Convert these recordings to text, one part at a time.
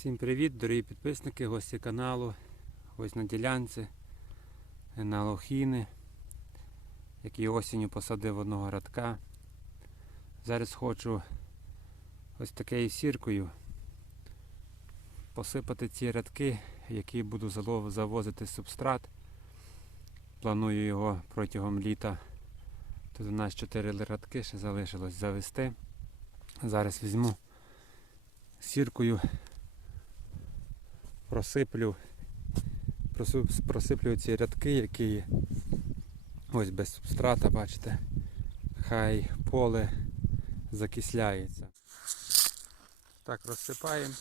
Всім привіт, дорогі підписники, гості каналу. Ось на ділянці на лохіни, які осінню посадив одного радка. Зараз хочу ось такою сіркою посипати ці рядки, які буду завозити субстрат. Планую його протягом літа. Тут у нас 4 рядки ще залишилось завести. Зараз візьму сіркою просиплю, просиплю ці рядки, які ось без субстрата, бачите, хай поле закисляється. Так розсипаємо.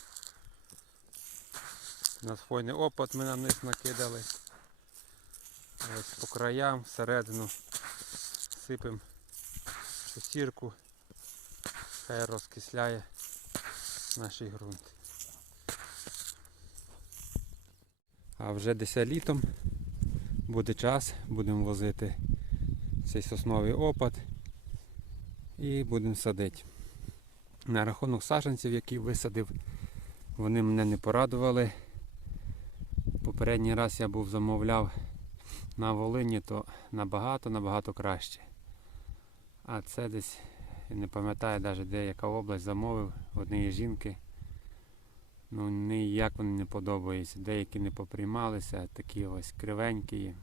У нас хвойний опад ми на них накидали. Ось по краям, всередину сипемо сірку, хай розкисляє наш ґрунт. А вже десь літом буде час, будемо возити цей сосновий опад і будемо садити. На рахунок саджанців, які висадив, вони мене не порадували. Попередній раз я був замовляв на Волині, то набагато-набагато краще. А це десь, не пам'ятаю навіть де яка область замовив однієї жінки. Ну ніяк вони не подобаються. Деякі не поприймалися, такі ось кривенькі.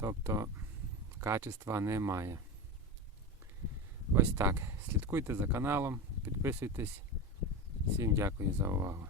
Тобто качества немає. Ось так. Слідкуйте за каналом, підписуйтесь. Всім дякую за увагу.